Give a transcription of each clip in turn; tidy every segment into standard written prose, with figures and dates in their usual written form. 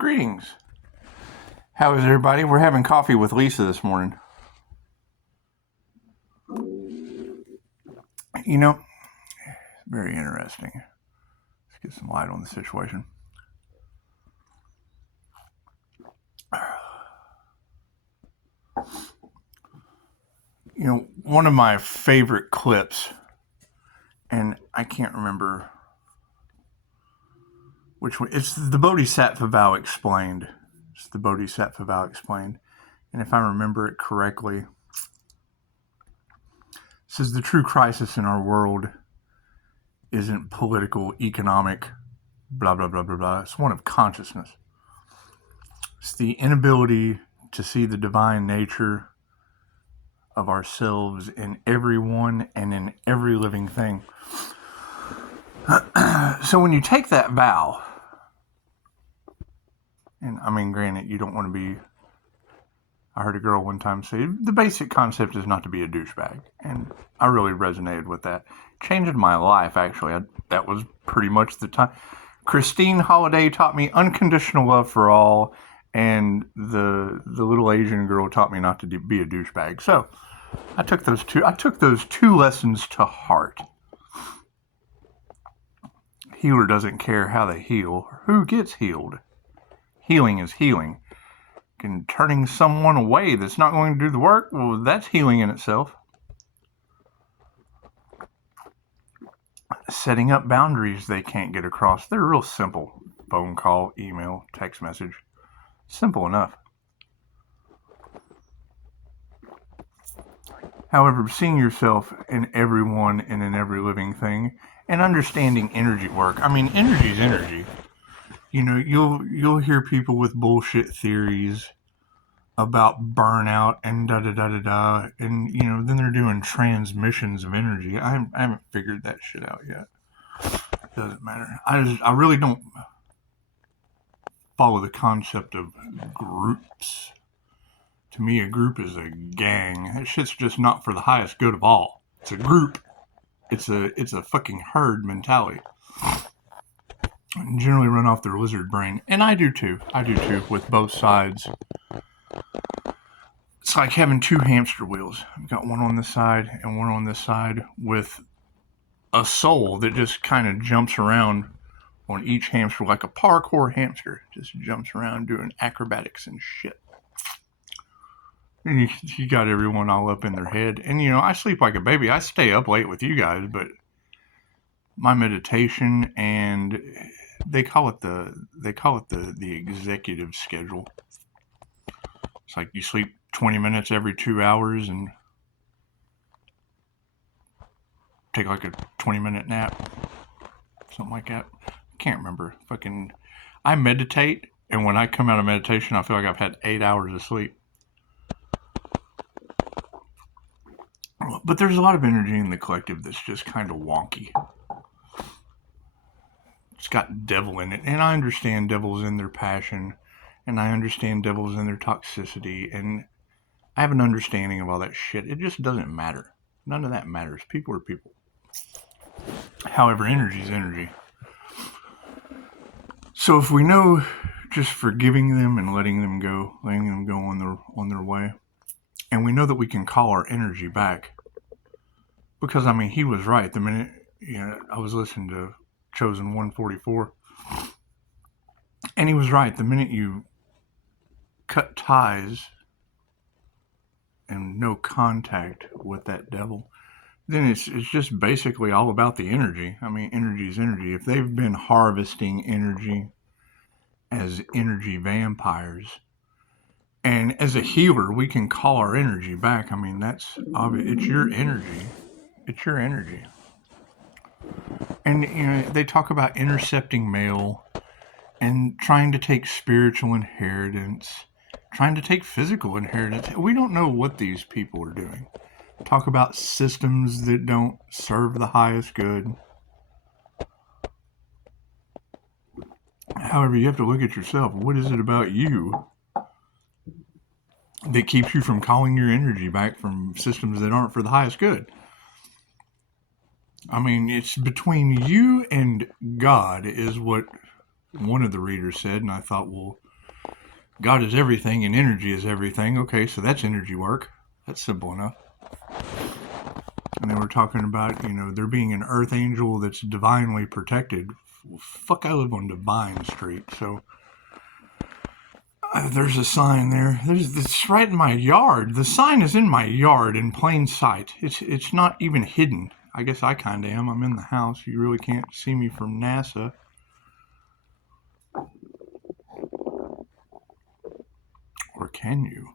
Greetings. How is everybody? We're having coffee with Lisa this morning. You know, very interesting. Let's get some light on the situation. You know, one of my favorite clips, and I can't remember which one, it's the Bodhisattva Vow Explained. It's the Bodhisattva Vow Explained. And if I remember it correctly, it says the true crisis in our world isn't political, economic, blah, blah, blah, blah, blah. It's one of consciousness. It's the inability to see the divine nature of ourselves in everyone and in every living thing. So when you take that vow, and I mean, granted, you don't want to be, I heard a girl one time say, the basic concept is not to be a douchebag. And I really resonated with that. Changed my life, actually. That was pretty much the time. Christine Holiday taught me unconditional love for all, and the little Asian girl taught me not to be a douchebag. So I took those two lessons to heart. Healer doesn't care how they heal or who gets healed. Healing is healing. And turning someone away that's not going to do the work, well, that's healing in itself. Setting up boundaries they can't get across. They're real simple. Phone call, email, text message. Simple enough. However, seeing yourself in everyone and in every living thing and understanding energy work. I mean, energy is energy. You know, you'll hear people with bullshit theories about burnout and da-da-da-da-da, and, you know, then they're doing transmissions of energy. I haven't figured that shit out yet. Doesn't matter. I really don't follow the concept of groups. To me, a group is a gang. That shit's just not for the highest good of all. It's a group. It's a fucking herd mentality. Generally run off their lizard brain. And I do too. With both sides. It's like having two hamster wheels. I've got one on this side and one on this side with a soul that just kind of jumps around on each hamster like a parkour hamster. Just jumps around doing acrobatics and shit. And you got everyone all up in their head. And, you know, I sleep like a baby. I stay up late with you guys, but my meditation, and they call it the executive schedule. It's like you sleep 20 minutes every 2 hours and take like a 20-minute nap. Something like that. Can't remember. I meditate, and when I come out of meditation, I feel like I've had 8 hours of sleep. But there's a lot of energy in the collective that's just kind of wonky. It's got devil in it. And I understand devil's in their passion. And I understand devil's in their toxicity. And I have an understanding of all that shit. It just doesn't matter. None of that matters. People are people. However, energy is energy. So if we know just forgiving them and letting them go on their way, and we know that we can call our energy back, because, I mean, he was right. The minute, you know, I was listening to Chosen 144, and he was right. The minute you cut ties and no contact with that devil, then it's just basically all about the energy. I mean, energy is energy. If they've been harvesting energy as energy vampires, and as a healer, we can call our energy back. I mean, that's obvious. It's your energy. It's your energy. And, you know, they talk about intercepting mail and trying to take spiritual inheritance, trying to take physical inheritance. We don't know what these people are doing. Talk about systems that don't serve the highest good. However, you have to look at yourself. What is it about you that keeps you from calling your energy back from systems that aren't for the highest good? I mean, it's between you and God is what one of the readers said, and I thought, well, God is everything and energy is everything. Okay, so that's energy work. That's simple enough. And then we're talking about, there being an earth angel that's divinely protected. Fuck, I live on Divine Street, so there's a sign there. It's right in my yard. The sign is in my yard in plain sight. It's not even hidden. I guess I kind of am. I'm in the house. You really can't see me from NASA. Or can you?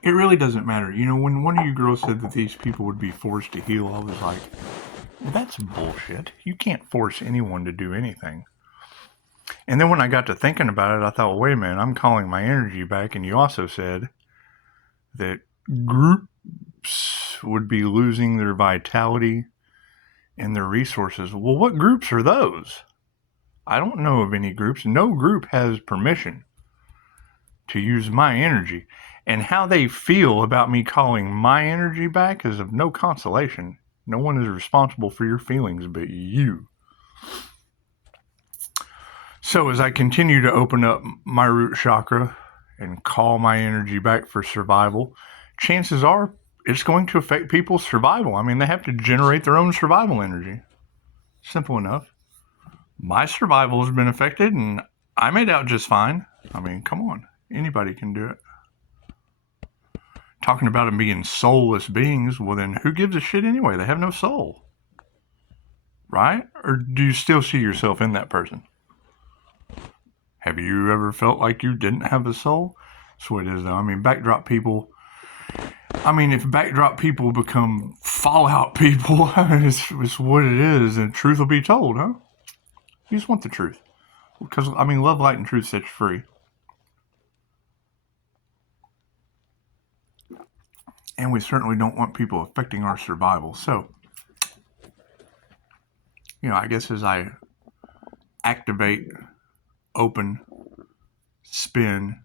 It really doesn't matter. When one of you girls said that these people would be forced to heal, I was like, that's bullshit. You can't force anyone to do anything. And then when I got to thinking about it, I thought, well, wait a minute, I'm calling my energy back. And you also said that groups would be losing their vitality and their resources. Well, what groups are those? I don't know of any groups. No group has permission to use my energy. And how they feel about me calling my energy back is of no consolation. No one is responsible for your feelings but you. So as I continue to open up my root chakra and call my energy back for survival, chances are it's going to affect people's survival. I mean, they have to generate their own survival energy. Simple enough. My survival has been affected and I made out just fine. I mean, come on. Anybody can do it. Talking about them being soulless beings, well then who gives a shit anyway? They have no soul. Right? Or do you still see yourself in that person? Have you ever felt like you didn't have a soul? That's what it is though. I mean, if backdrop people become fallout people, it's what it is, and truth will be told, huh? You just want the truth. Because, love, light, and truth sets you free. And we certainly don't want people affecting our survival. So, I guess as I activate, open, spin,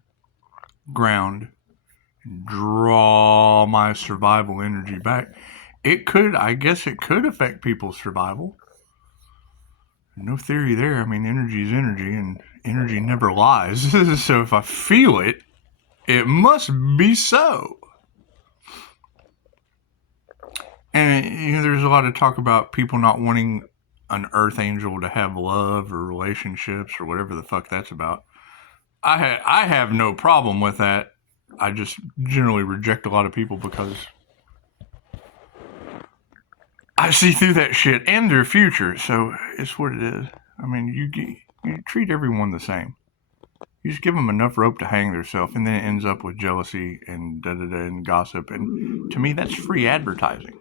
ground, and draw my survival energy back, it could affect people's survival. No theory there. Energy is energy, and energy never lies. So if I feel it, it must be so. And, there's a lot of talk about people not wanting an earth angel to have love or relationships or whatever the fuck that's about. I have no problem with that. I just generally reject a lot of people because I see through that shit and their future. So it's what it is. You treat everyone the same. You just give them enough rope to hang themselves, and then it ends up with jealousy and and gossip. And to me, that's free advertising.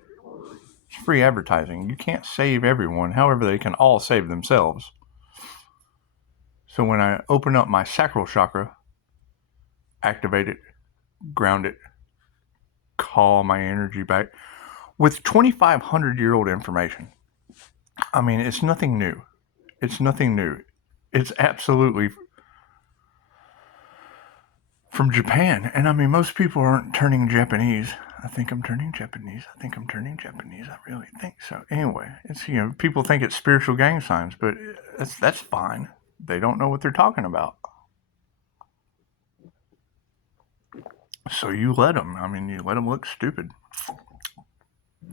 It's free advertising. You can't save everyone. However, they can all save themselves. So when I open up my sacral chakra, activate it, ground it, call my energy back with 2,500-year-old information. It's nothing new. It's nothing new. It's absolutely from Japan. And most people aren't turning Japanese. I think I'm turning Japanese. I really think so. Anyway, it's, people think it's spiritual gang signs, but that's fine. They don't know what they're talking about. So you let them. You let them look stupid.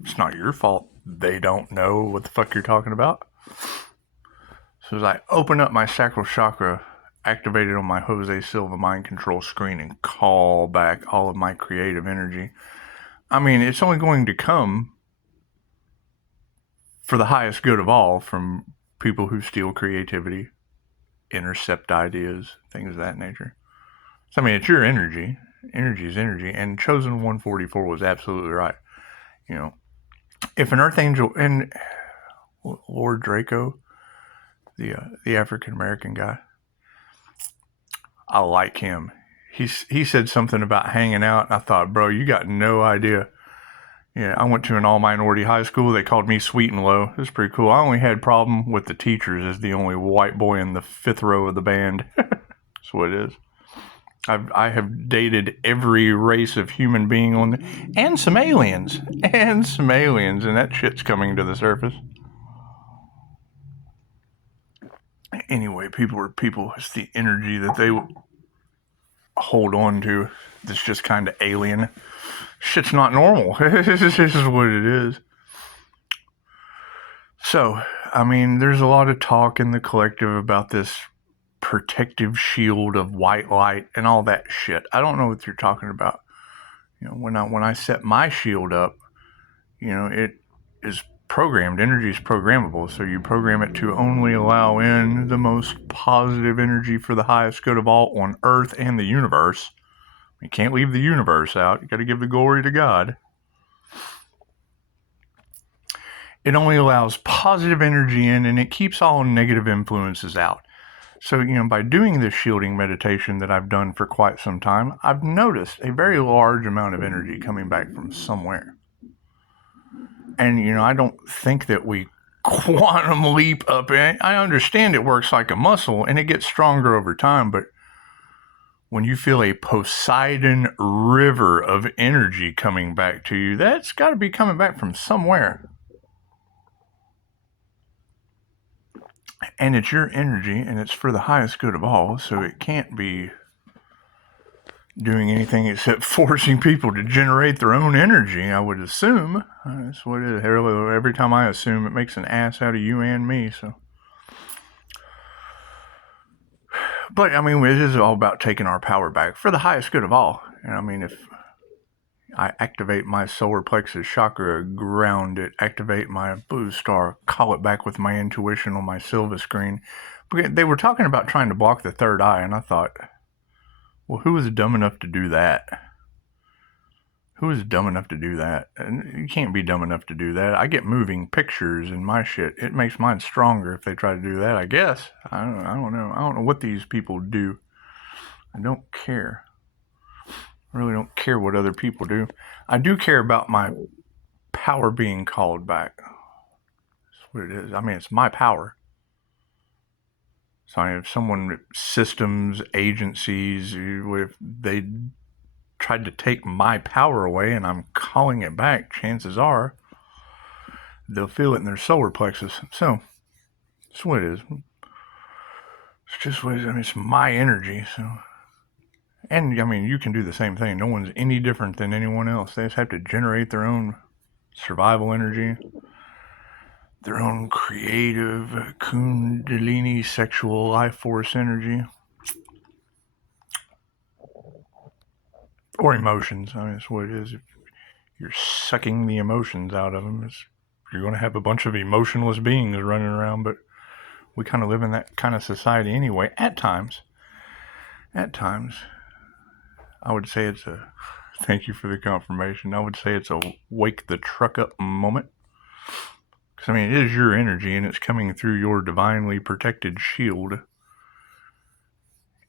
It's not your fault. They don't know what the fuck you're talking about. So as I open up my sacral chakra, activate it on my Jose Silva mind control screen, and call back all of my creative energy, it's only going to come for the highest good of all from people who steal creativity, intercept ideas, things of that nature. So, it's your energy. Energy is energy. And Chosen 144 was absolutely right. If an earth angel, and Lord Draco, the African American guy, I like him. He said something about hanging out, and I thought, bro, you got no idea. Yeah, I went to an all-minority high school. They called me Sweet and Low. It was pretty cool. I only had problem with the teachers as the only white boy in the fifth row of the band. That's what it is. I have dated every race of human being and some aliens, and that shit's coming to the surface. Anyway, people are people. It's the energy that they hold on to that's just kind of alien. Shit's not normal. This is what it is. So, I mean, there's a lot of talk in the collective about this protective shield of white light and all that shit. I don't know what you're talking about. When I set my shield up, it is programmed. Energy is programmable, so you program it to only allow in the most positive energy for the highest good of all on Earth and the universe. You can't leave the universe out. You got to give the glory to God. It only allows positive energy in, and it keeps all negative influences out. So, by doing this shielding meditation that I've done for quite some time, I've noticed a very large amount of energy coming back from somewhere. And, I don't think that we quantum leap up. I understand it works like a muscle and it gets stronger over time, but when you feel a Poseidon river of energy coming back to you, that's got to be coming back from somewhere. And it's your energy, and it's for the highest good of all, so it can't be doing anything except forcing people to generate their own energy, I would assume. That's what it is. Every time I assume, it makes an ass out of you and me, so. But, I mean, it is all about taking our power back for the highest good of all. And, I mean, if I activate my solar plexus chakra, ground it, activate my blue star, call it back with my intuition on my silver screen. They were talking about trying to block the third eye, and I thought, well, who is dumb enough to do that? Who is dumb enough to do that? And you can't be dumb enough to do that. I get moving pictures in my shit. It makes mine stronger if they try to do that, I guess. I don't know. I don't know what these people do. I don't care. I really don't care what other people do. I do care about my power being called back. That's what it is. I mean, it's my power. So if someone, systems, agencies, if they tried to take my power away and I'm calling it back, chances are they'll feel it in their solar plexus. So that's what it is. It's just what it is. I mean, it's my energy. So, and I mean, you can do the same thing. No one's any different than anyone else. They just have to generate their own survival energy, their own creative kundalini sexual life force energy, or emotions. I mean, that's what it is. If you're sucking the emotions out of them, you're going to have a bunch of emotionless beings running around. But we kind of live in that kind of society anyway. At times, I would say it's a. Thank you for the confirmation. I would say it's a wake the truck up moment. Because, I mean, it is your energy, and it's coming through your divinely protected shield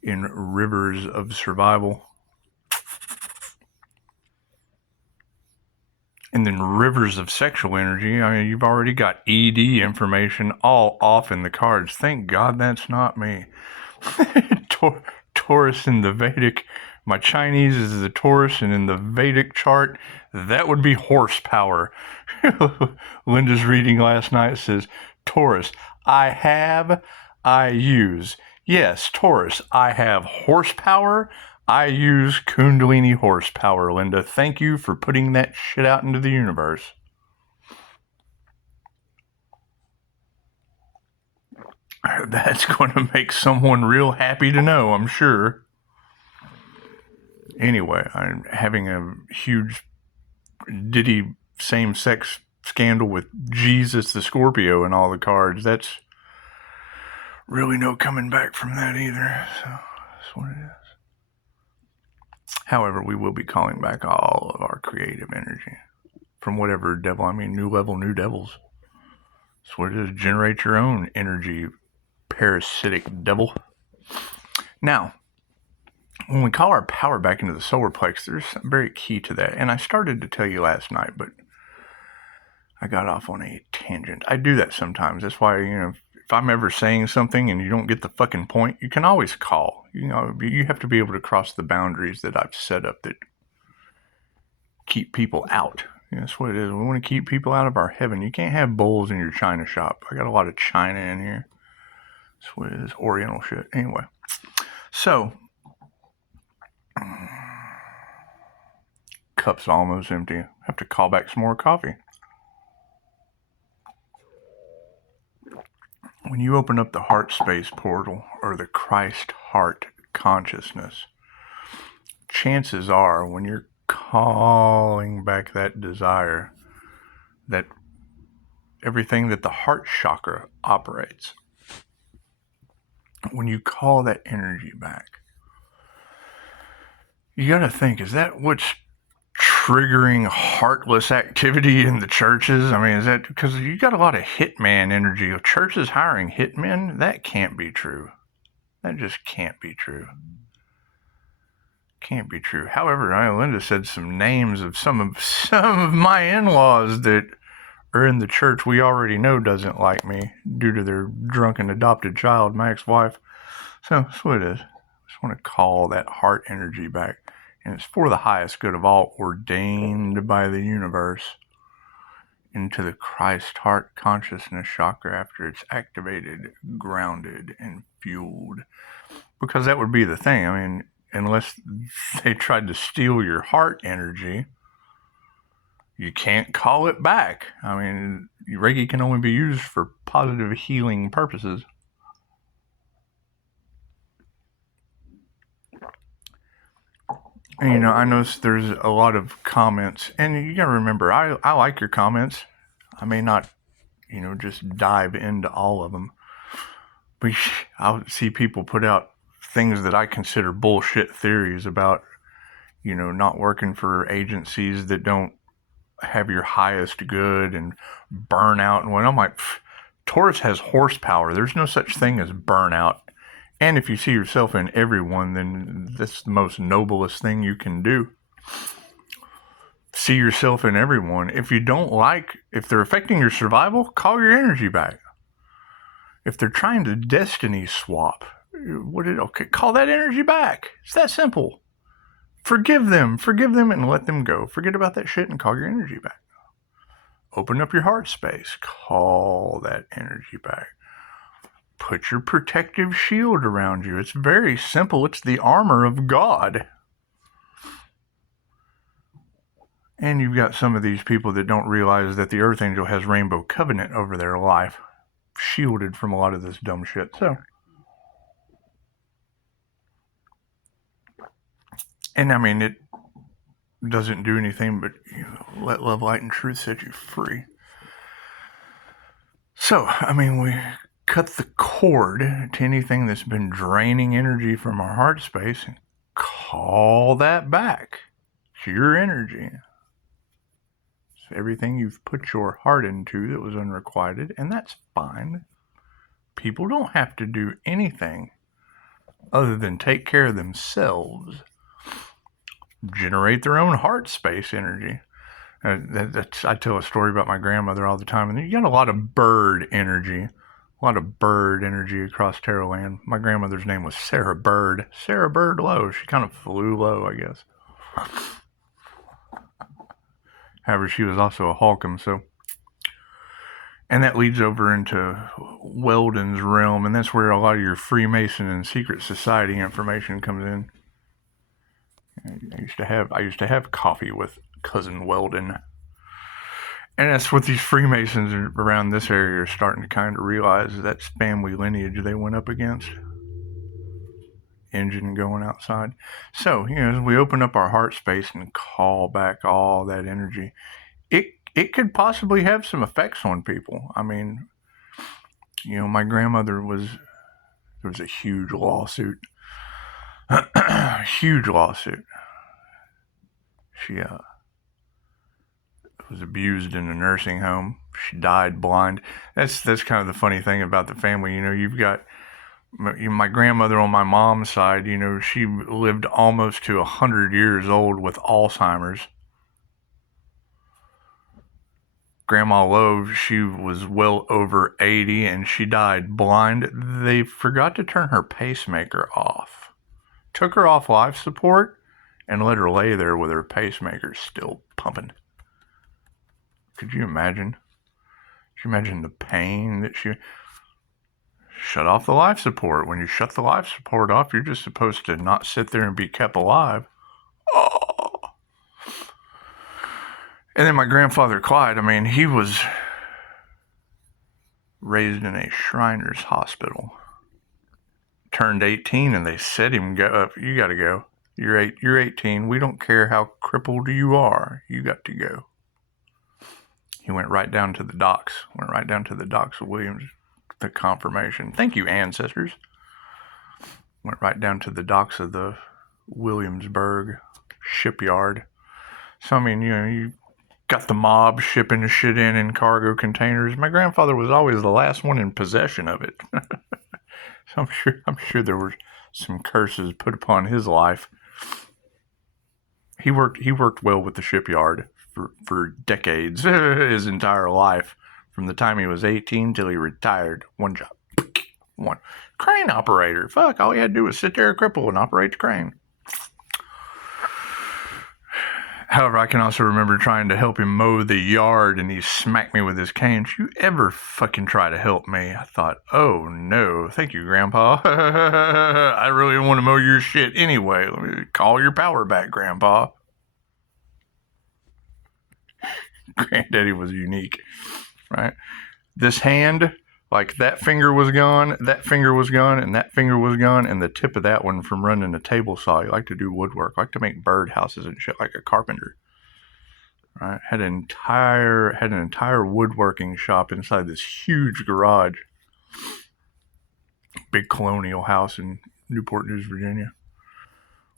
in rivers of survival. And then rivers of sexual energy. I mean, you've already got ED information all off in the cards. Thank God that's not me. Taurus in the Vedic. My Chinese is the Taurus, and in the Vedic chart, that would be horsepower. Linda's reading last night says, Taurus, I have, I use. Yes, Taurus, I have horsepower. I use Kundalini horsepower, Linda. Thank you for putting that shit out into the universe. That's going to make someone real happy to know, I'm sure. Anyway, I'm having a huge Diddy same-sex scandal with Jesus the Scorpio and all the cards. That's really no coming back from that either. So that's what it is. However, we will be calling back all of our creative energy from whatever devil. I mean, new level, new devils. That's what it is. Generate your own energy, parasitic devil. Now, when we call our power back into the solar plex, there's something very key to that. And I started to tell you last night, but I got off on a tangent. I do that sometimes. That's why, if I'm ever saying something and you don't get the fucking point, you can always call. You have to be able to cross the boundaries that I've set up that keep people out. That's what it is. We want to keep people out of our heaven. You can't have bowls in your china shop. I got a lot of china in here. That's what it is, Oriental shit. Anyway, so cup's almost empty. Have to call back some more coffee. When you open up the heart space portal or the Christ heart consciousness, chances are when you're calling back that desire, that everything that the heart chakra operates, when you call that energy back, you got to think, is that what's triggering heartless activity in the churches? I mean, is that because you got a lot of hitman energy of churches hiring hitmen? That can't be true. That just can't be true. Can't be true. However, Linda said some names of some of my in-laws that are in the church we already know doesn't like me due to their drunken adopted child, my ex-wife. So that's what it is. I just want to call that heart energy back. And it's for the highest good of all, ordained by the universe into the Christ heart consciousness chakra after it's activated, grounded, and fueled. Because that would be the thing. I mean, unless they tried to steal your heart energy, you can't call it back. I mean, Reiki can only be used for positive healing purposes. And, I noticed there's a lot of comments, and you gotta remember, I like your comments. I may not, just dive into all of them, but I'll see people put out things that I consider bullshit theories about, not working for agencies that don't have your highest good and burnout and what. I'm like, Taurus has horsepower. There's no such thing as burnout. And if you see yourself in everyone, then that's the most noblest thing you can do. See yourself in everyone. If they're affecting your survival, call your energy back. If they're trying to destiny swap, call that energy back. It's that simple. Forgive them and let them go. Forget about that shit and call your energy back. Open up your heart space. Call that energy back. Put your protective shield around you. It's very simple. It's the armor of God. And you've got some of these people that don't realize that the Earth Angel has Rainbow Covenant over their life, shielded from a lot of this dumb shit. So, and I mean, it doesn't do anything but let love, light, and truth set you free. So, I mean, we cut the cord to anything that's been draining energy from our heart space and call that back. It's your energy. It's everything you've put your heart into that was unrequited, and that's fine. People don't have to do anything other than take care of themselves. Generate their own heart space energy. I tell a story about my grandmother all the time, and you got a lot of bird energy. A lot of bird energy across Terra Land. My grandmother's name was Sarah Bird. Sarah Bird Low. She kind of flew low, I guess. However, she was also a Holcomb, so. And that leads over into Weldon's realm, and that's where a lot of your Freemason and secret society information comes in. I used to have coffee with Cousin Weldon. And that's what these Freemasons around this area are starting to kind of realize, is that's family lineage they went up against. Engine going outside. So, as we open up our heart space and call back all that energy, it could possibly have some effects on people. I mean, my grandmother there was a huge lawsuit. Huge lawsuit. She was abused in a nursing home. She died blind. That's kind of the funny thing about the family. You've got my grandmother on my mom's side. She lived almost to 100 years old with Alzheimer's. Grandma Love, she was well over 80 and she died blind. They forgot to turn her pacemaker off. Took her off life support and let her lay there with her pacemaker still pumping. Could you imagine? Could you imagine the pain that shut off the life support. When you shut the life support off, you're just supposed to not sit there and be kept alive. Oh. And then my grandfather Clyde, I mean, he was raised in a Shriners hospital. Turned 18 and they said him, "Go up, you got to go. You're 18. We don't care how crippled you are. You got to go." He went right down to the docks. Of Williams, the confirmation. Thank you, ancestors. Went right down to the docks of the Williamsburg shipyard. So, I mean, you got the mob shipping the shit in cargo containers. My grandfather was always the last one in possession of it. So I'm sure there were some curses put upon his life. He worked well with the shipyard for decades, his entire life, from the time he was 18 till he retired. One job. One. Crane operator. Fuck, all he had to do was sit there crippled and operate the crane. However, I can also remember trying to help him mow the yard, and he smacked me with his cane. "Don't you ever fucking try to help me." I thought, oh no, thank you, Grandpa. I really don't want to mow your shit anyway. Let me call your power back, Grandpa. Granddaddy was unique, right? This hand, like that finger was gone, and that finger was gone, and the tip of that one from running a table saw. He liked to do woodwork, liked to make bird houses and shit like a carpenter. Right? Had an entire woodworking shop inside this huge garage. Big colonial house in Newport News, Virginia.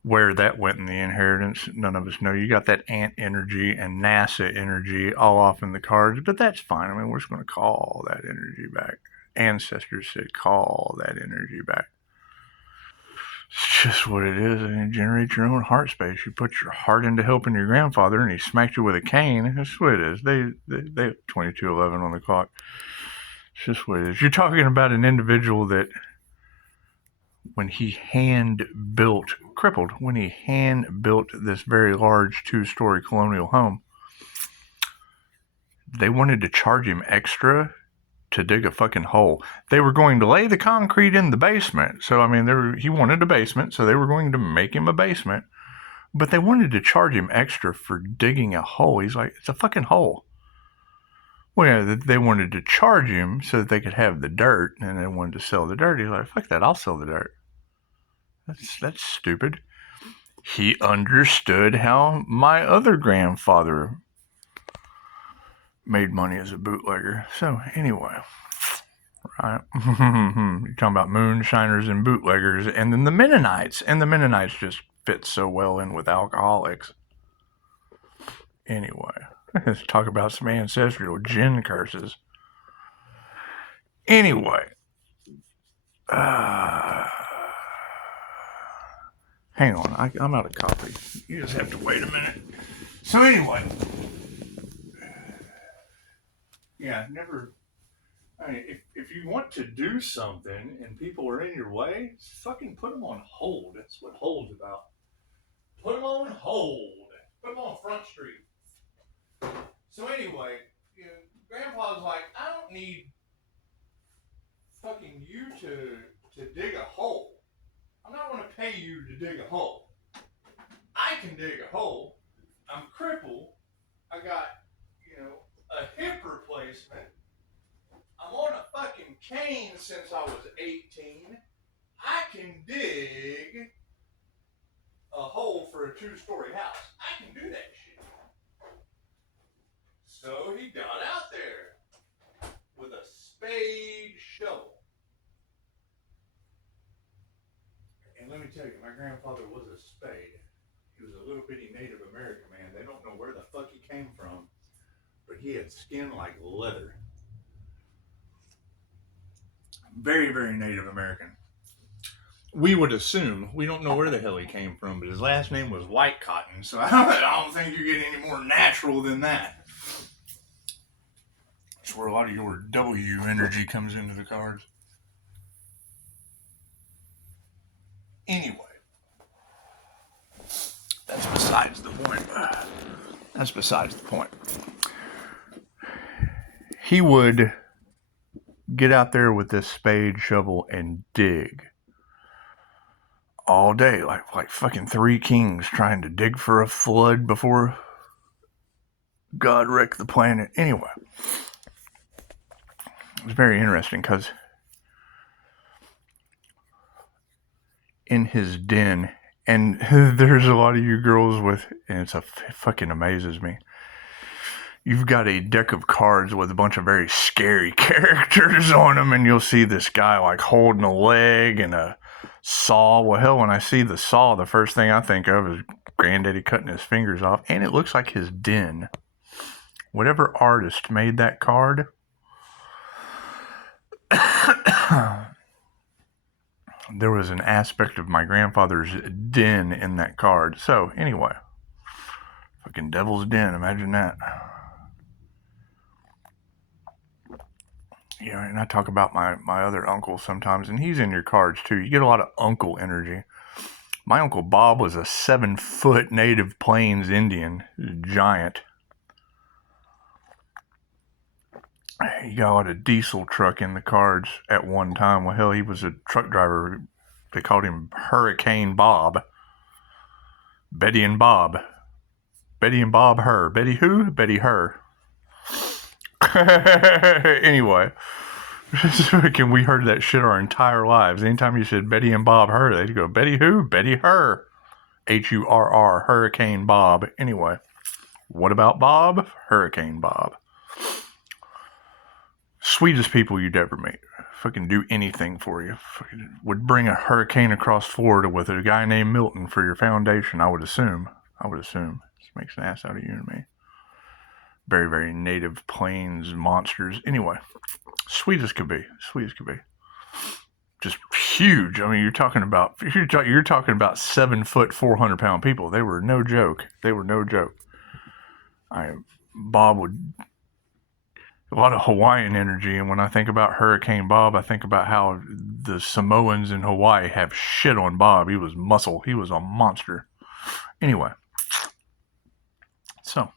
Where that went in the inheritance, none of us know. You got that ant energy and NASA energy all off in the cards, but that's fine. I mean, we're just going to call that energy back. Ancestors said, call that energy back. It's just what it is. And generate your own heart space. You put your heart into helping your grandfather, and he smacked you with a cane. That's what it is. They have 2211 on the clock. It's just what it is. You're talking about an individual that, when he hand built this very large 2-story colonial home, they wanted to charge him extra to dig a fucking hole. They were going to lay the concrete in the basement. So, I mean, he wanted a basement, so they were going to make him a basement. But they wanted to charge him extra for digging a hole. He's like, it's a fucking hole. Well, yeah, they wanted to charge him so that they could have the dirt, and they wanted to sell the dirt. He's like, fuck that, I'll sell the dirt. That's stupid. He understood how my other grandfather made money as a bootlegger. So anyway, right? You're talking about moonshiners and bootleggers, and then the Mennonites. And the Mennonites just fit so well in with alcoholics. Anyway, let's talk about some ancestral gin curses. Anyway, hang on, I'm out of coffee. You just have to wait a minute. So anyway, yeah, never. I mean, if you want to do something and people are in your way, fucking put them on hold. That's what hold's about. Put them on hold. Put them on Front Street. So anyway, Grandpa's like, I don't need fucking you to dig a hole. I'm not going to pay you to dig a hole. I can dig a hole. I'm crippled. I got, a hip replacement. I'm on a fucking cane since I was 18. I can dig a hole for a 2-story house. I can do that shit. So he got out there with a spade shovel. And let me tell you, my grandfather was a spade. He was a little bitty Native American man. They don't know where the fuck he came from, but he had skin like leather. Very, very Native American. We would assume, we don't know where the hell he came from, but his last name was White Cotton, so I don't think you get any more natural than that. That's where a lot of your W energy comes into the cards. Anyway, that's besides the point. He would get out there with this spade, shovel, and dig all day, like fucking three kings trying to dig for a flood before God wrecked the planet. Anyway, it was very interesting because in his den, and there's a lot of you girls with, and it fucking amazes me. You've got a deck of cards with a bunch of very scary characters on them, and you'll see this guy like holding a leg and a saw. Well, hell, when I see the saw, the first thing I think of is Granddaddy cutting his fingers off, and it looks like his den. Whatever artist made that card, there was an aspect of my grandfather's den in that card. So, anyway, fucking Devil's Den, imagine that. Yeah, and I talk about my other uncle sometimes, and he's in your cards too. You get a lot of uncle energy. My Uncle Bob was a 7-foot native plains Indian, giant. He got a lot of diesel truck in the cards at one time. Well, hell, he was a truck driver. They called him Hurricane Bob. Betty and Bob. Betty and Bob her. Betty who? Betty her. Anyway, we heard that shit our entire lives. Anytime you said Betty and Bob her, they'd go, Betty who? Betty her. Hurr, Hurricane Bob. Anyway, what about Bob? Hurricane Bob. Sweetest people you'd ever meet. Fucking do anything for you. Fucking would bring a hurricane across Florida with a guy named Milton for your foundation, I would assume. Just makes an ass out of you and me. Very, very native plains monsters. Anyway, sweet as could be. Just huge. I mean, you're talking about 7 foot, 400-pound people. They were no joke. Bob would a lot of Hawaiian energy, and when I think about Hurricane Bob, I think about how the Samoans in Hawaii have shit on Bob. He was muscle. He was a monster. Anyway, so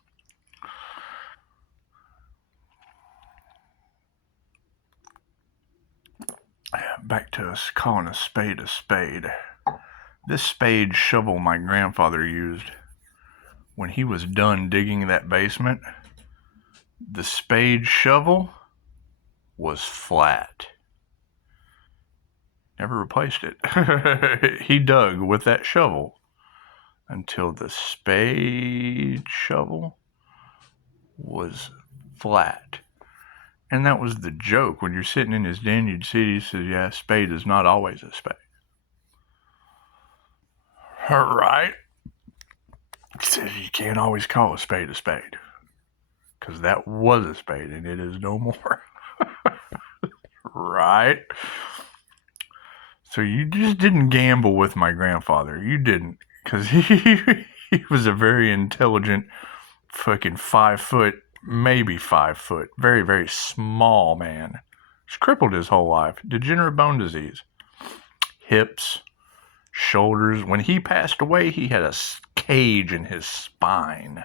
back to us calling a spade a spade. This spade shovel my grandfather used, when he was done digging that basement, the spade shovel was flat. Never replaced it. He dug with that shovel until the spade shovel was flat. And that was the joke. When you're sitting in his den, you'd see, he says, yeah, a spade is not always a spade. All right? He says you can't always call a spade a spade. Because that was a spade and it is no more. Right? So you just didn't gamble with my grandfather. You didn't. Because he was a very intelligent fucking 5 foot, maybe 5 foot, very, very small man. He's crippled his whole life. Degenerative bone disease. Hips, shoulders. When he passed away, he had a cage in his spine.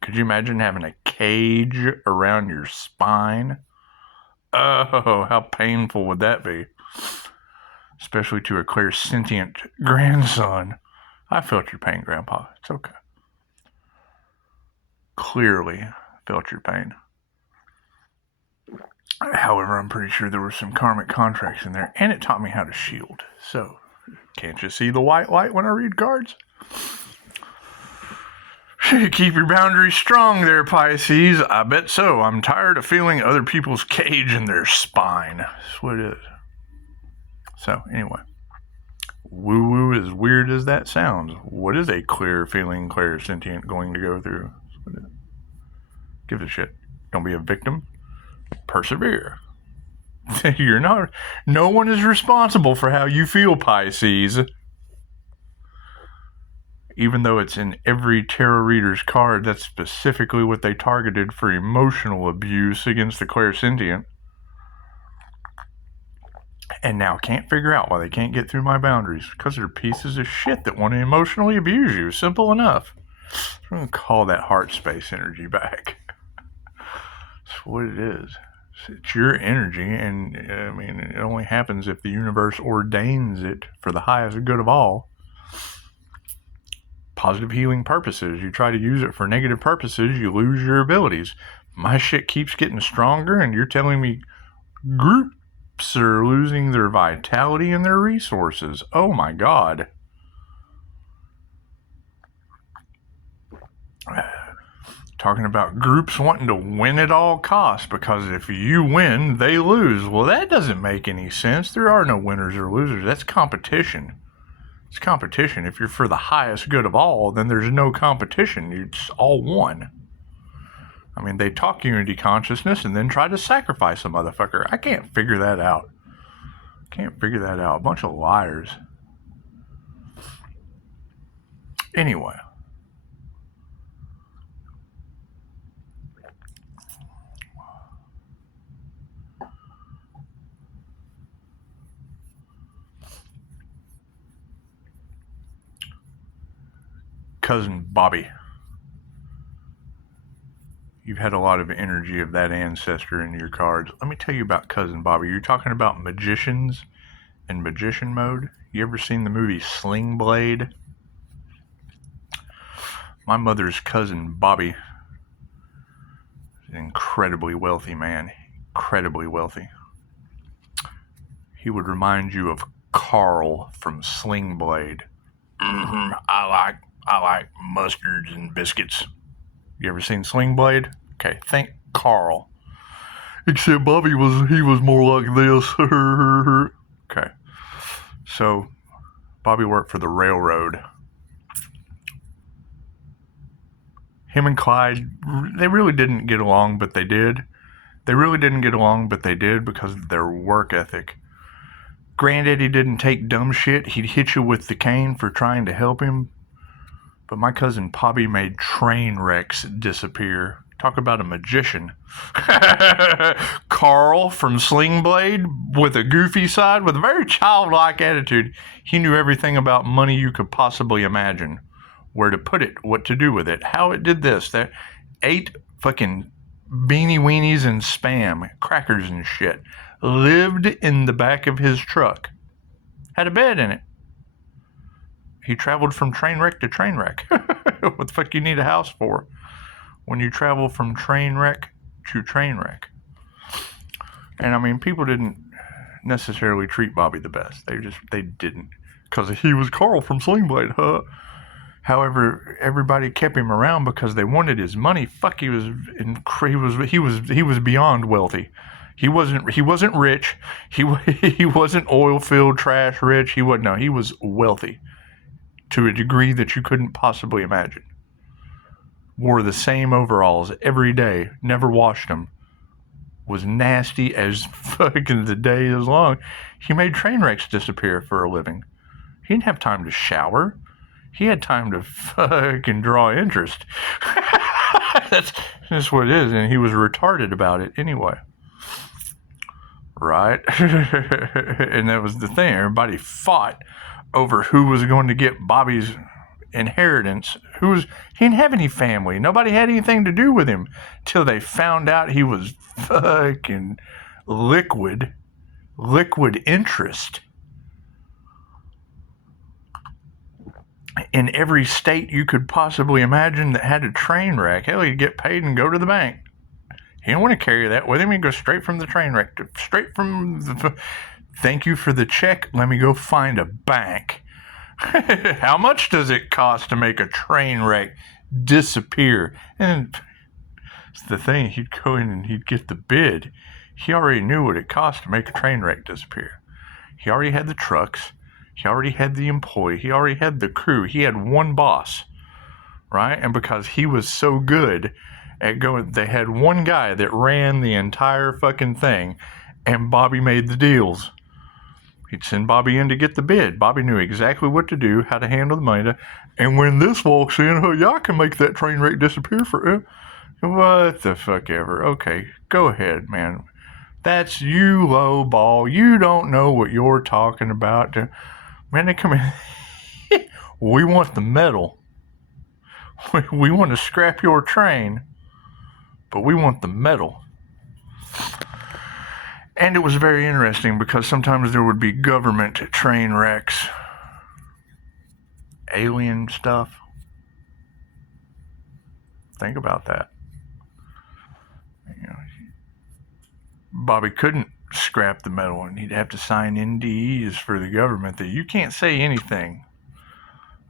Could you imagine having a cage around your spine? Oh, how painful would that be? Especially to a clairsentient grandson. I felt your pain, Grandpa. It's okay. Clearly felt your pain. However, I'm pretty sure there were some karmic contracts in there, and it taught me how to shield. So, can't you see the white light when I read cards? Keep your boundaries strong there, Pisces. I bet so. I'm tired of feeling other people's cage in their spine. That's what it is. So, anyway. Woo-woo, as weird as that sounds. What is a clear feeling, clairsentient going to go through? Give a shit. Don't be a victim. Persevere. You're not. No one is responsible for how you feel, Pisces. Even though it's in every tarot reader's card, that's specifically what they targeted for emotional abuse against the clairsentient. And now can't figure out why they can't get through my boundaries. Because they're pieces of shit that want to emotionally abuse you. Simple enough. I'm going to call that heart space energy back. That's what it is. It's your energy, and I mean, it only happens if the universe ordains it for the highest good of all. Positive healing purposes. You try to use it for negative purposes, you lose your abilities. My shit keeps getting stronger, and you're telling me groups are losing their vitality and their resources. Oh my God. Talking about groups wanting to win at all costs, because if you win, they lose. Well, that doesn't make any sense. There are no winners or losers. That's competition. It's competition. If you're for the highest good of all, then there's no competition. It's all one. I mean, they talk unity consciousness and then try to sacrifice a motherfucker. I can't figure that out. A bunch of liars. Anyway. Cousin Bobby. You've had a lot of energy of that ancestor in your cards. Let me tell you about Cousin Bobby. You're talking about magicians and magician mode. You ever seen the movie Sling Blade? My mother's cousin Bobby is an incredibly wealthy man. Incredibly wealthy. He would remind you of Carl from Sling Blade. I like mustards and biscuits. You ever seen Sling Blade? Okay, think Carl. Except Bobby was more like this. Okay. So, Bobby worked for the railroad. Him and Clyde, they really didn't get along, but they did. Because of their work ethic. Granddaddy didn't take dumb shit. He'd hit you with the cane for trying to help him. But my cousin Bobby made train wrecks disappear. Talk about a magician. Carl from Sling Blade, with a goofy side, with a very childlike attitude. He knew everything about money you could possibly imagine. Where to put it, what to do with it, how it did this, that. Ate fucking beanie weenies and Spam, crackers and shit. Lived in the back of his truck. Had a bed in it. He traveled from train wreck to train wreck. What the fuck you need a house for when you travel from train wreck to train wreck? And I mean, people didn't necessarily treat Bobby the best. They didn't, because he was Carl from Sling Blade, huh? However, everybody kept him around because they wanted his money. Fuck, he was beyond wealthy. He wasn't rich. He wasn't oil filled trash rich. He was wealthy to a degree that you couldn't possibly imagine. Wore the same overalls every day, never washed them. Was nasty as fucking the day is long. He made train wrecks disappear for a living. He didn't have time to shower. He had time to fucking draw interest. That's what it is, and he was retarded about it anyway. Right? And that was the thing. Everybody fought over who was going to get Bobby's inheritance. He didn't have any family. Nobody had anything to do with him till they found out he was fucking liquid interest in every state you could possibly imagine that had a train wreck. Hell, he'd get paid and go to the bank. He didn't want to carry that with him. He'd go straight from the train wreck to thank you for the check. Let me go find a bank. How much does it cost to make a train wreck disappear? And it's the thing, he'd go in and he'd get the bid. He already knew what it cost to make a train wreck disappear. He already had the trucks. He already had the employee. He already had the crew. He had one boss, right? And because he was so good at going, they had one guy that ran the entire fucking thing, and Bobby made the deals. He'd send Bobby in to get the bid. Bobby knew exactly what to do, how to handle the money. And when this walks in, oh, yeah, I can make that train wreck disappear for you. What the fuck ever. Okay, go ahead, man. That's you, low ball. You don't know what you're talking about. Man, they come in. We want the metal. We want to scrap your train, but we want the metal. And it was very interesting because sometimes there would be government train wrecks, alien stuff. Think about that. You know, Bobby couldn't scrap the metal, and he'd have to sign NDEs for the government that you can't say anything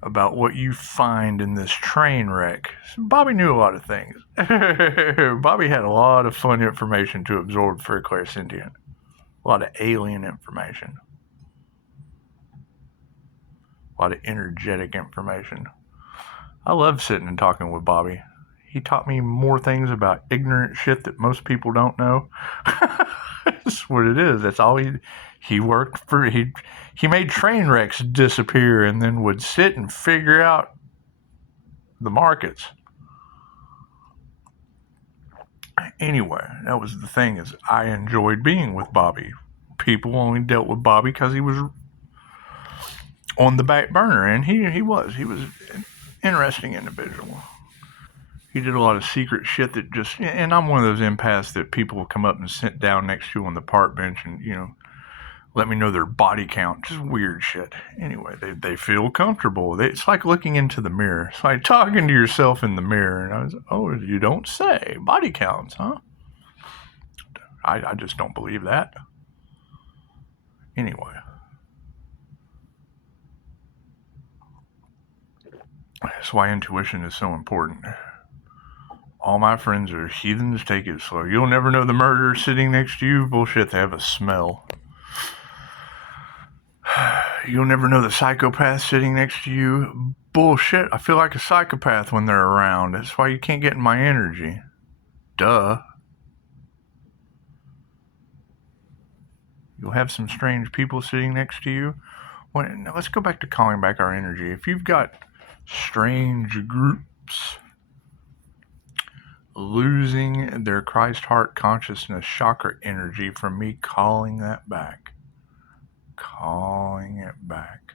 about what you find in this train wreck. So Bobby knew a lot of things. Bobby had a lot of fun information to absorb for a clairsentient. A lot of alien information. A lot of energetic information. I love sitting and talking with Bobby. He taught me more things about ignorant shit that most people don't know. That's what it is. That's all he worked for. He made train wrecks disappear and then would sit and figure out the markets. Anyway, that was the thing, is I enjoyed being with Bobby. People only dealt with Bobby because he was on the back burner, and he was an interesting individual. He did a lot of secret shit that just, and I'm one of those empaths that people will come up and sit down next to on the park bench and, let me know their body count. Just weird shit. Anyway, they feel comfortable. It's like looking into the mirror. It's like talking to yourself in the mirror. And I was, oh, you don't say. Body counts, huh? I just don't believe that. Anyway. That's why intuition is so important. All my friends are heathens, take it slow. You'll never know the murderer sitting next to you. Bullshit, they have a smell. You'll never know the psychopath sitting next to you. Bullshit, I feel like a psychopath when they're around. That's why you can't get in my energy. Duh. You'll have some strange people sitting next to you. Let's go back to calling back our energy. If you've got strange groups losing their Christ heart consciousness chakra energy from me calling that back. Calling it back.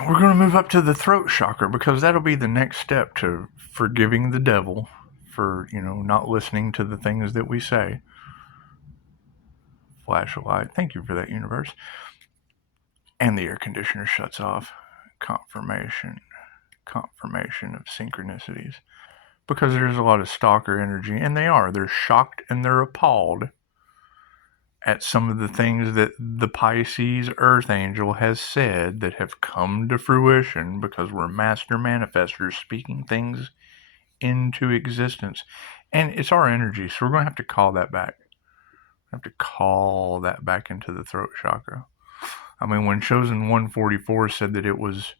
We're going to move up to the throat chakra because that'll be the next step to forgiving the devil for, not listening to the things that we say. Flash a light. Thank you for that, universe. And the air conditioner shuts off. Confirmation of synchronicities. Because there's a lot of stalker energy, and they're shocked and they're appalled at some of the things that the Pisces Earth Angel has said that have come to fruition because we're master manifestors speaking things into existence. And it's our energy, so we're going to have to call that back. We have to call that back into the throat chakra. I mean, when Chosen 144 said that it was,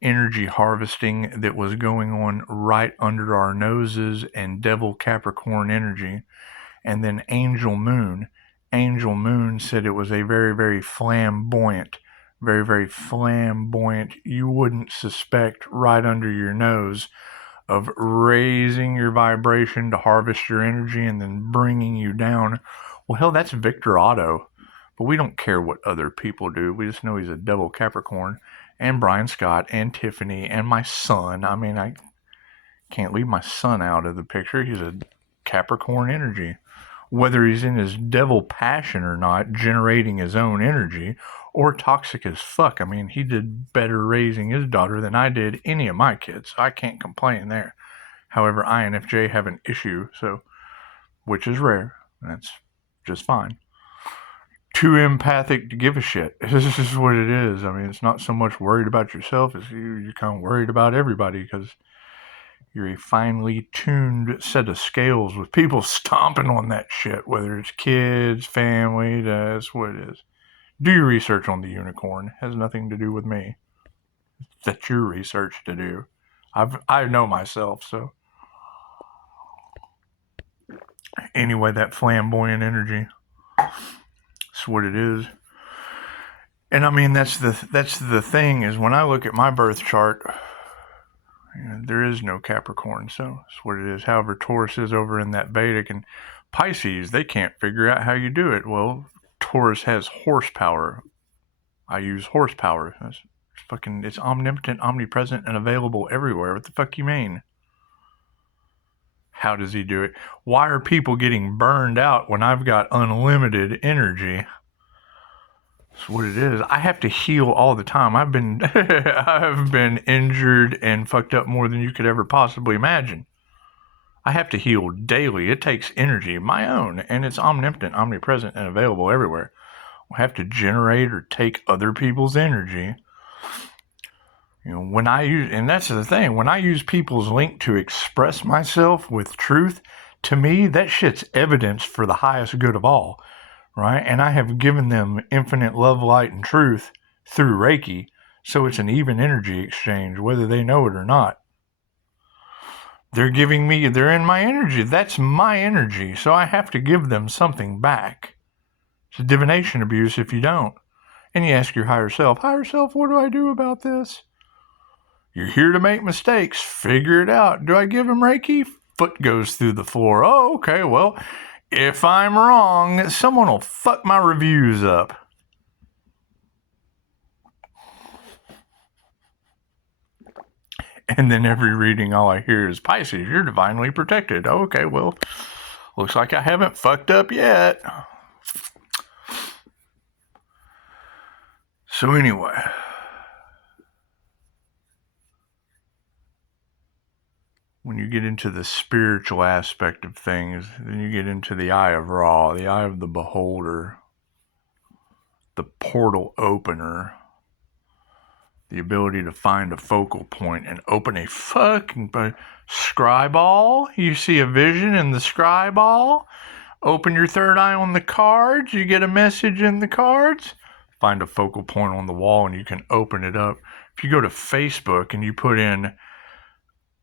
energy harvesting that was going on right under our noses, and Devil Capricorn energy, and then Angel Moon said it was a very, very flamboyant, you wouldn't suspect right under your nose of raising your vibration to harvest your energy and then bringing you down. Well, hell, that's Victor Otto. But we don't care what other people do. We just know he's a Devil Capricorn. And Brian Scott and Tiffany and my son. I mean, I can't leave my son out of the picture. He's a Capricorn energy. Whether he's in his devil passion or not, generating his own energy, or toxic as fuck. I mean, he did better raising his daughter than I did any of my kids. I can't complain there. However, INFJ have an issue, which is rare. That's just fine. Too empathic to give a shit. This is what it is. I mean, it's not so much worried about yourself as you're kind of worried about everybody because you're a finely tuned set of scales with people stomping on that shit, whether it's kids, family, that's what it is. Do your research on the unicorn. It has nothing to do with me. That's your research to do. I know myself, so. Anyway, that flamboyant energy. That's what it is. And I mean, that's the thing, is when I look at my birth chart, there is no Capricorn, so that's what it is. However, Taurus is over in that Vedic, and Pisces, they can't figure out how you do it. Well, Taurus has horsepower. I use horsepower. It's omnipotent, omnipresent, and available everywhere. What the fuck you mean? How does he do it? Why are people getting burned out when I've got unlimited energy? That's what it is. I have to heal all the time. I've been I've been injured and fucked up more than you could ever possibly imagine. I have to heal daily. It takes energy, my own, and it's omnipotent, omnipresent, and available everywhere. I have to generate or take other people's energy. When I use, and that's the thing, when I use people's link to express myself with truth, to me, that shit's evidence for the highest good of all, right? And I have given them infinite love, light, and truth through Reiki, so it's an even energy exchange, whether they know it or not. They're giving me, they're in my energy. That's my energy, so I have to give them something back. It's a divination abuse if you don't. And you ask your higher self, what do I do about this? You're here to make mistakes. Figure it out. Do I give him Reiki? Foot goes through the floor. Oh, okay, well, if I'm wrong, someone will fuck my reviews up. And then every reading, all I hear is, Pisces, you're divinely protected. Oh, okay, well, looks like I haven't fucked up yet. So anyway, when you get into the spiritual aspect of things, then you get into the eye of Ra, the eye of the beholder, the portal opener, the ability to find a focal point and open a fucking scry ball. You see a vision in the scry ball. Open your third eye on the cards. You get a message in the cards. Find a focal point on the wall and you can open it up. If you go to Facebook and you put in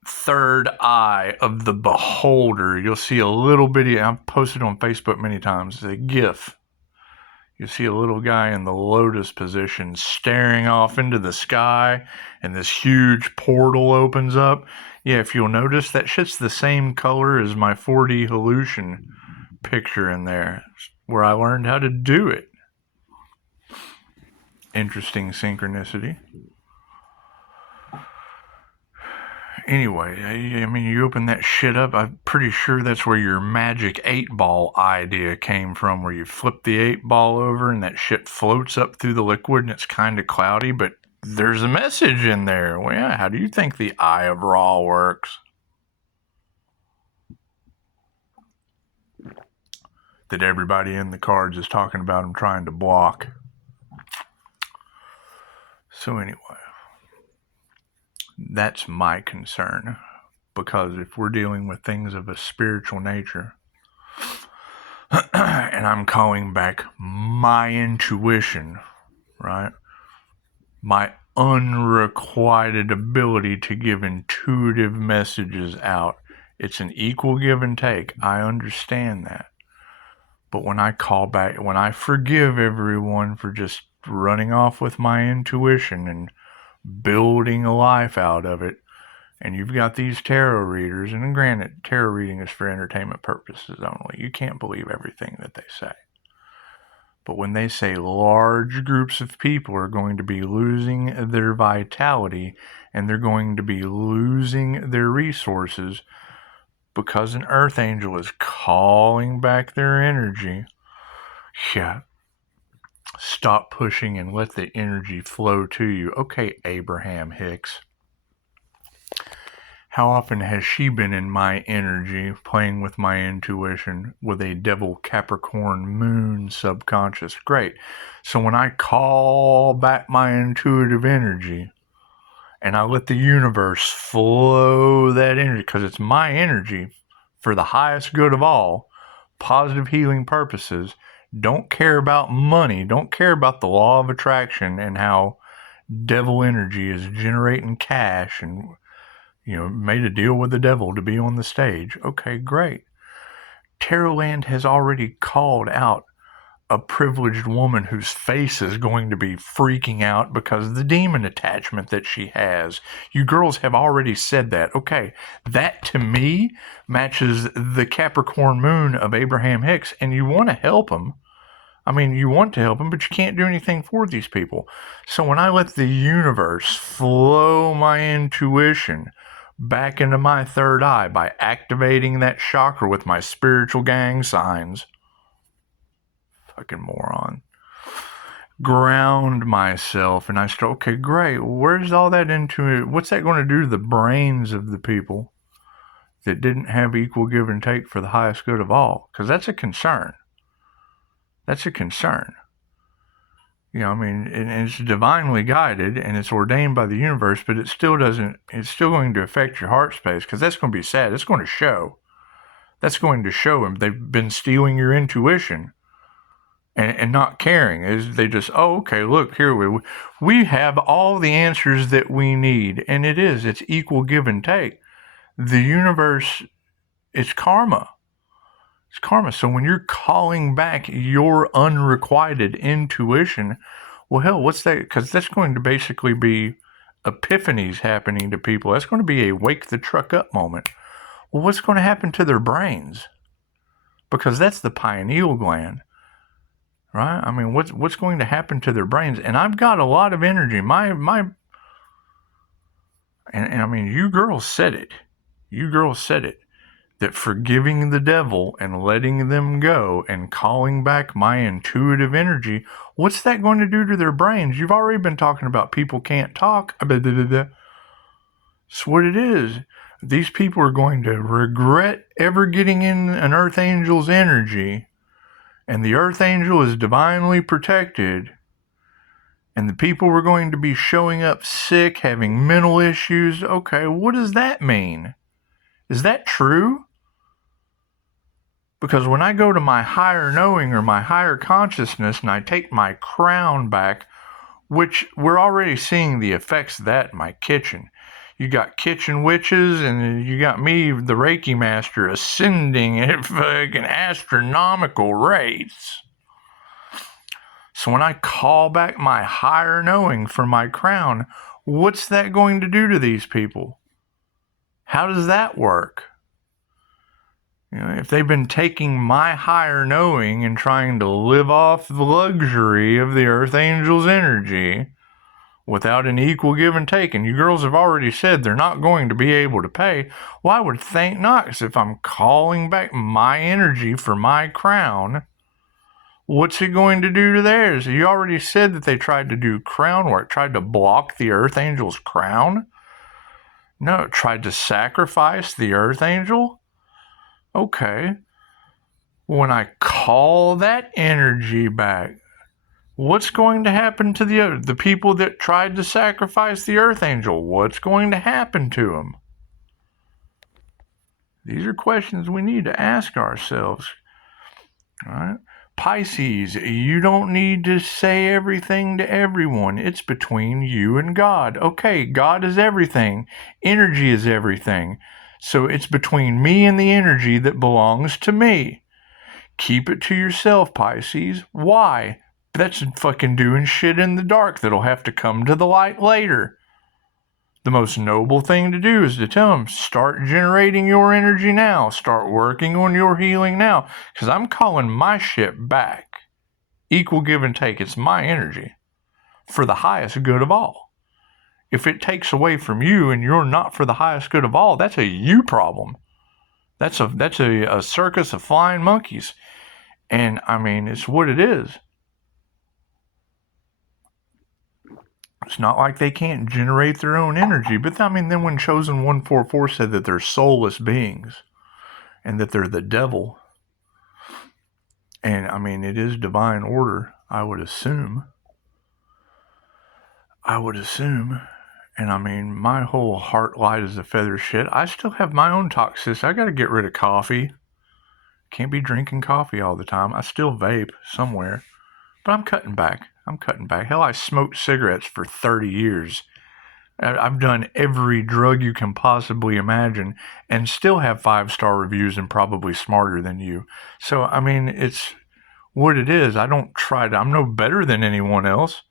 third eye of the beholder, you'll see a little bitty, I've posted on Facebook many times, a GIF. You see a little guy in the lotus position staring off into the sky, and this huge portal opens up. Yeah, if you'll notice, that shit's the same color as my 4D hallucin picture in there, where I learned how to do it. Interesting synchronicity. Anyway, I mean, you open that shit up, I'm pretty sure that's where your magic 8-ball idea came from, where you flip the 8-ball over and that shit floats up through the liquid and it's kind of cloudy, but there's a message in there. Well, yeah, how do you think the Eye of Ra works? That everybody in the cards is talking about him trying to block. So anyway, that's my concern, because if we're dealing with things of a spiritual nature, and I'm calling back my intuition, right? My unrequited ability to give intuitive messages out. It's an equal give and take. I understand that. But when I call back, when I forgive everyone for just running off with my intuition and building a life out of it, and you've got these tarot readers, and granted, tarot reading is for entertainment purposes only. You can't believe everything that they say. But when they say large groups of people are going to be losing their vitality and they're going to be losing their resources because an earth angel is calling back their energy, yeah, stop pushing and let the energy flow to you. Okay, Abraham Hicks. How often has she been in my energy, playing with my intuition with a devil Capricorn moon subconscious? Great. So when I call back my intuitive energy and I let the universe flow that energy, because it's my energy for the highest good of all, positive healing purposes, don't care about money, don't care about the law of attraction and how devil energy is generating cash and, you know, made a deal with the devil to be on the stage. Okay, great. Tarotland has already called out a privileged woman whose face is going to be freaking out because of the demon attachment that she has. You girls have already said that. Okay, that to me matches the Capricorn moon of Abraham Hicks, and you want to help him. I mean, you want to help them, but you can't do anything for these people. So when I let the universe flow my intuition, back into my third eye by activating that chakra with my spiritual gang signs. Fucking moron. Ground myself, and I start, okay, great. Where's all that into it? What's that going to do to the brains of the people that didn't have equal give and take for the highest good of all? Because that's a concern. That's a concern. You know, I mean, and it's divinely guided and it's ordained by the universe, but it still doesn't, it's still going to affect your heart space, because that's going to be sad. It's going to show. That's going to show them they've been stealing your intuition and not caring. Is they just, oh, okay, look, here we have all the answers that we need. And it's equal give and take. The universe, it's karma. It's karma. So when you're calling back your unrequited intuition, well, hell, what's that? Because that's going to basically be epiphanies happening to people. That's going to be a wake the truck up moment. Well, what's going to happen to their brains? Because that's the pineal gland, right? I mean, what's going to happen to their brains? And I've got a lot of energy. And I mean, you girls said it. You girls said it. That forgiving the devil and letting them go and calling back my intuitive energy, what's that going to do to their brains? You've already been talking about people can't talk. That's what it is. These people are going to regret ever getting in an earth angel's energy, and the earth angel is divinely protected, and the people were going to be showing up sick, having mental issues. Okay, what does that mean? Is that true? Because when I go to my higher knowing or my higher consciousness and I take my crown back, which we're already seeing the effects of that in my kitchen. You got kitchen witches, and you got me, the Reiki master, ascending at fucking astronomical rates. So when I call back my higher knowing for my crown, what's that going to do to these people? How does that work? You know, if they've been taking my higher knowing and trying to live off the luxury of the earth angel's energy without an equal give and take, and you girls have already said they're not going to be able to pay, well, I would think not, because if I'm calling back my energy for my crown, what's it going to do to theirs? You already said that they tried to do crown work, tried to block the earth angel's crown. No, it tried to sacrifice the earth angel. Okay. When I call that energy back, what's going to happen to the people that tried to sacrifice the earth angel? What's going to happen to them? These are questions we need to ask ourselves. All right? Pisces, you don't need to say everything to everyone. It's between you and God. Okay, God is everything. Energy is everything. So it's between me and the energy that belongs to me. Keep it to yourself, Pisces. Why? That's fucking doing shit in the dark that'll have to come to the light later. The most noble thing to do is to tell them, start generating your energy now. Start working on your healing now. Because I'm calling my shit back. Equal give and take. It's my energy. For the highest good of all. If it takes away from you and you're not for the highest good of all, that's a you problem. That's a circus of flying monkeys. And I mean, it's what it is. It's not like they can't generate their own energy. But I mean, then when Chosen 144 said that they're soulless beings and that they're the devil, and I mean, it is divine order, I would assume. And I mean, my whole heart light is a feather shit. I still have my own toxicity. I got to get rid of coffee. Can't be drinking coffee all the time. I still vape somewhere. But I'm cutting back. Hell, I smoked cigarettes for 30 years. I've done every drug you can possibly imagine and still have 5-star reviews and probably smarter than you. So, I mean, it's what it is. I'm no better than anyone else.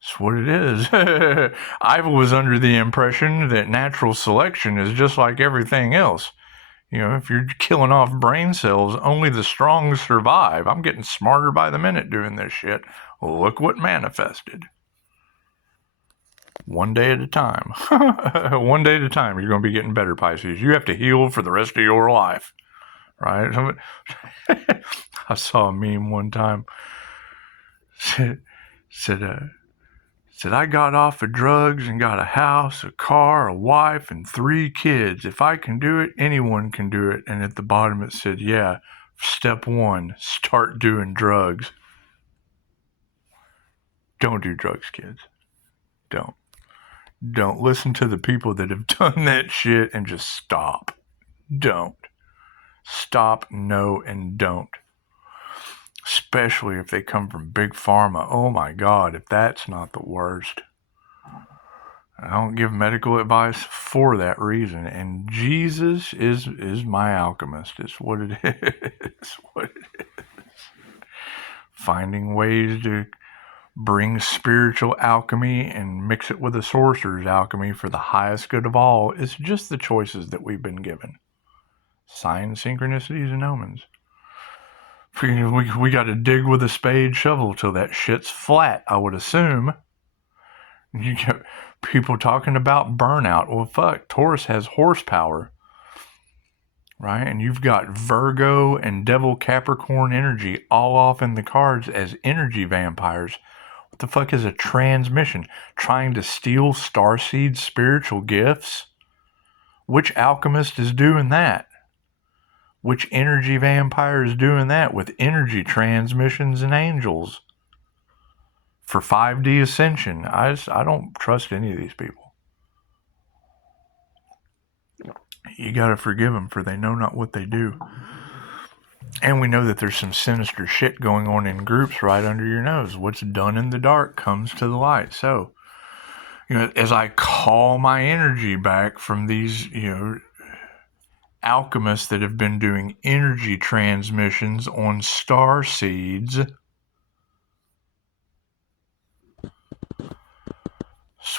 It's what it is. I was under the impression that natural selection is just like everything else. You know, if you're killing off brain cells, only the strong survive. I'm getting smarter by the minute doing this shit. Look what manifested. One day at a time. One day at a time, you're going to be getting better, Pisces. You have to heal for the rest of your life, right? I saw a meme one time. Said, said, I got off of drugs and got a house, a car, a wife, and 3 kids. If I can do it, anyone can do it. And at the bottom it said, yeah, step 1, start doing drugs. Don't do drugs, kids. Don't listen to the people that have done that shit and just stop. Don't. Stop, no, and don't. Especially if they come from Big Pharma. Oh my God, if that's not the worst. I don't give medical advice for that reason. And Jesus is my alchemist. It's what it is. What it is. Finding ways to bring spiritual alchemy and mix it with a sorcerer's alchemy for the highest good of all is just the choices that we've been given. Signs, synchronicities, and omens. We got to dig with a spade shovel till that shit's flat, I would assume. You get people talking about burnout. Well, fuck, Taurus has horsepower, right? And you've got Virgo and Devil Capricorn energy all off in the cards as energy vampires. What the fuck is a transmission? Trying to steal starseed spiritual gifts? Which alchemist is doing that? Which energy vampire is doing that with energy transmissions and angels? For 5D ascension, I don't trust any of these people. You gotta forgive them, for they know not what they do. And we know that there's some sinister shit going on in groups right under your nose. What's done in the dark comes to the light. So, as I call my energy back from these, alchemists that have been doing energy transmissions on star seeds, that's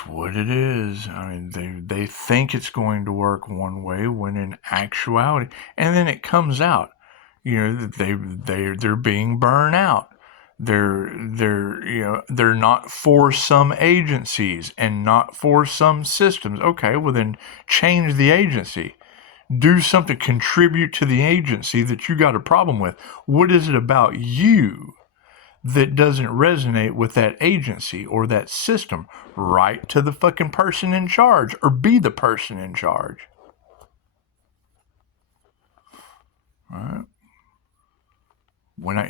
what it is. I mean, they think it's going to work one way when in actuality, and then it comes out, that they're being burned out. They're not for some agencies and not for some systems. Okay, well then change the agency. Do something, contribute to the agency that you got a problem with. What is it about you that doesn't resonate with that agency or that system? Write to the fucking person in charge, or be the person in charge. Right?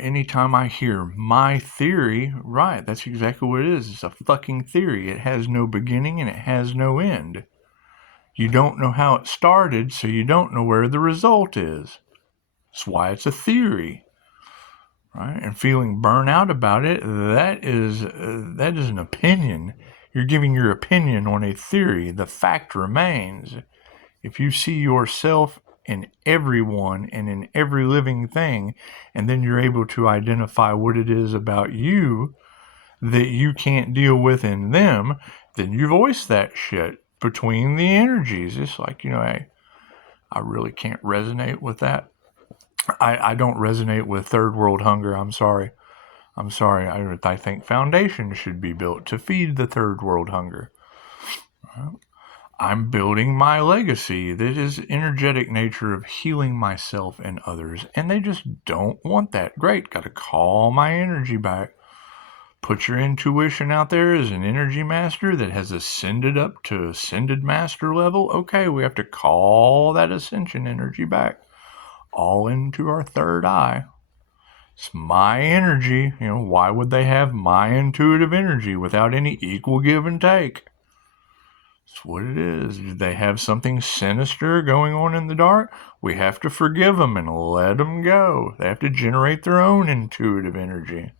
Anytime I hear my theory, right, that's exactly what it is. It's a fucking theory. It has no beginning and it has no end. You don't know how it started, so you don't know where the result is. That's why it's a theory. Right? And feeling burnout about it, that is an opinion. You're giving your opinion on a theory. The fact remains, if you see yourself in everyone and in every living thing, and then you're able to identify what it is about you that you can't deal with in them, then you voice that shit between the energies. It's like, hey, I really can't resonate with that. I don't resonate with third world hunger. I'm sorry. I think foundations should be built to feed the third world hunger. I'm building my legacy. That is energetic nature of healing myself and others. And they just don't want that. Great. Got to call my energy back. Put your intuition out there as an energy master that has ascended up to ascended master level. Okay, we have to call that ascension energy back. All into our third eye. It's my energy. Why would they have my intuitive energy without any equal give and take? That's what it is. Did they have something sinister going on in the dark? We have to forgive them and let them go. They have to generate their own intuitive energy.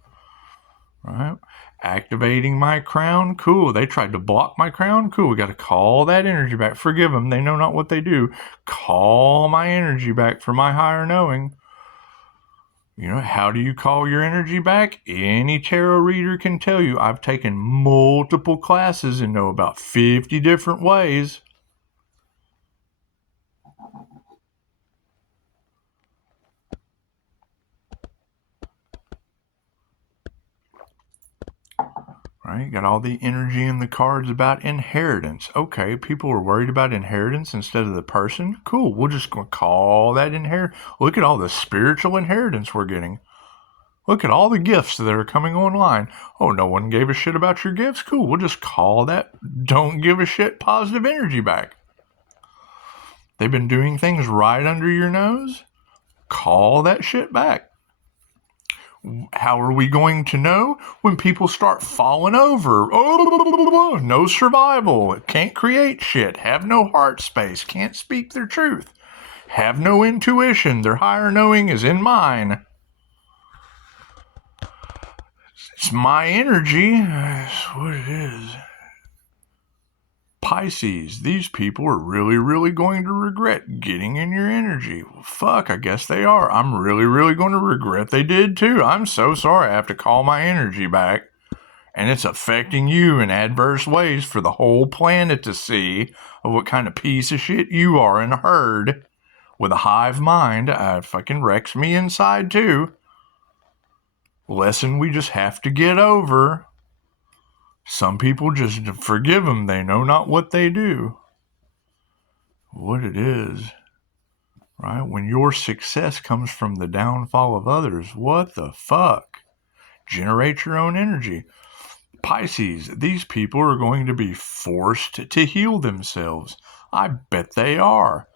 Right? Activating my crown? Cool. They tried to block my crown? Cool. We got to call that energy back. Forgive them. They know not what they do. Call my energy back for my higher knowing. How do you call your energy back? Any tarot reader can tell you. I've taken multiple classes and know about 50 different ways. Right? You got all the energy in the cards about inheritance. Okay, people are worried about inheritance instead of the person. Cool, we'll just call that inheritance. Look at all the spiritual inheritance we're getting. Look at all the gifts that are coming online. Oh, no one gave a shit about your gifts? Cool, we'll just call that don't give a shit positive energy back. They've been doing things right under your nose? Call that shit back. How are we going to know? When people start falling over. Oh, no survival. Can't create shit. Have no heart space. Can't speak their truth. Have no intuition. Their higher knowing is in mine. It's my energy. That's what it is. Pisces, these people are really going to regret getting in your energy. Well, fuck, I guess they are. I'm really going to regret they did too. I'm so sorry I have to call my energy back. And it's affecting you in adverse ways for the whole planet to see of what kind of piece of shit you are in a herd with a hive mind. Fucking wrecks me inside too. Lesson we just have to get over. Some people just forgive them. They know not what they do. What it is, right? When your success comes from the downfall of others, what the fuck? Generate your own energy. Pisces, these people are going to be forced to heal themselves. I bet they are.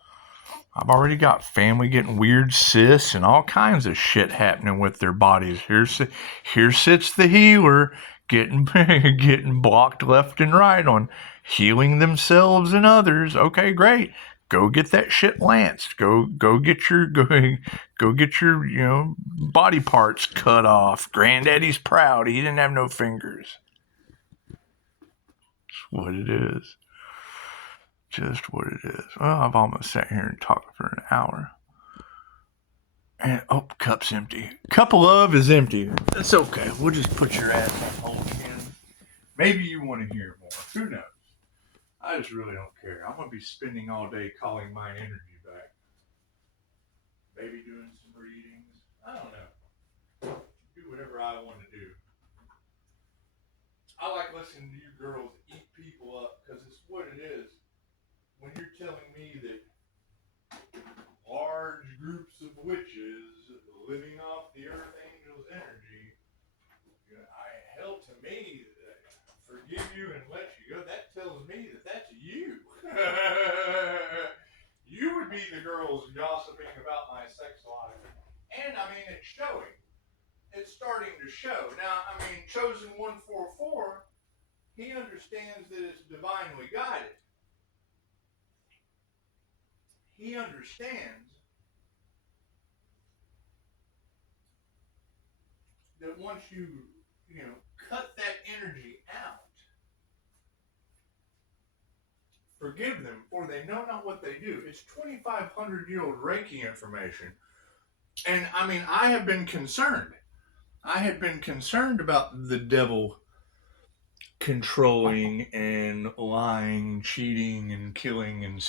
I've already got family getting weird cysts and all kinds of shit happening with their bodies. Here sits the healer getting getting blocked left and right on healing themselves and others. Okay, great. Go get that shit lanced. Go get your body parts cut off. Granddaddy's proud. He didn't have no fingers. That's what it is. Just what it is. Well, I've almost sat here and talked for an hour. And, cup's empty. Cup of love is empty. That's okay. We'll just put your ass on hold again. Maybe you want to hear more. Who knows? I just really don't care. I'm going to be spending all day calling my energy back. Maybe doing some readings. I don't know. Do whatever I want to do. I like listening to you girls eat people up because it's what it is. When you're telling me that large groups of witches living off the Earth Angel's energy, hell to me, forgive you and let you go, that tells me that that's you. You would be the girls gossiping about my sex life. And, it's showing. It's starting to show. Now, Chosen 144, he understands that it's divinely guided. He understands that once you cut that energy out, forgive them, for they know not what they do. It's 2,500-year-old Reiki information. And, I have been concerned. I had been concerned about the devil controlling and lying, cheating, and killing and